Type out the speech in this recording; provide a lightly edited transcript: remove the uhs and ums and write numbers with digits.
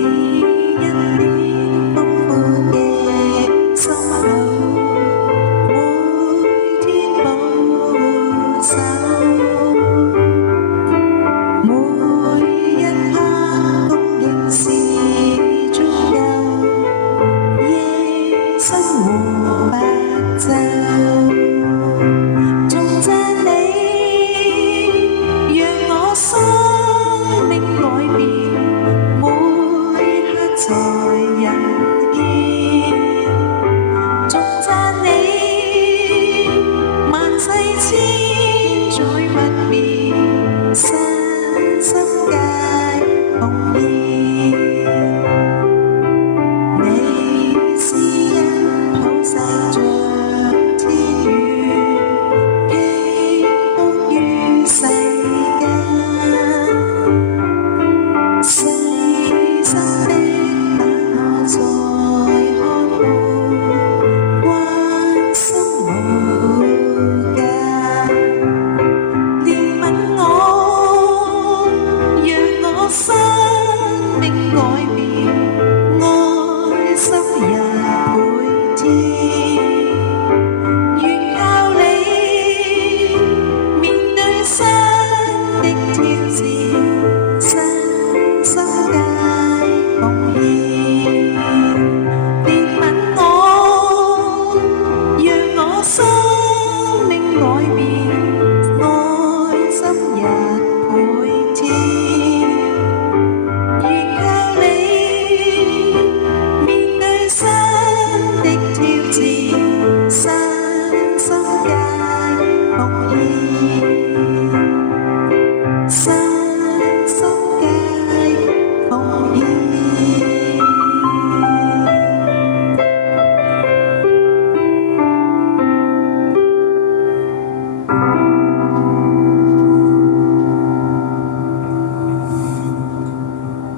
一啲豐富嘅心口，每天保守，每一刻供應是足夠，夜生活白晝。在人間，頌讚你，萬世千載不變，身心皆奉獻。你是因普世着天宇，寄福於世間。在看顧，關心無間，憐憫我，讓我生命改變，愛心也倍添。願靠你面對新的挑戰，身心皆奉獻。生命改變，愛心也倍添。願靠你面對新的挑戰，身心皆奉獻，身心皆奉獻。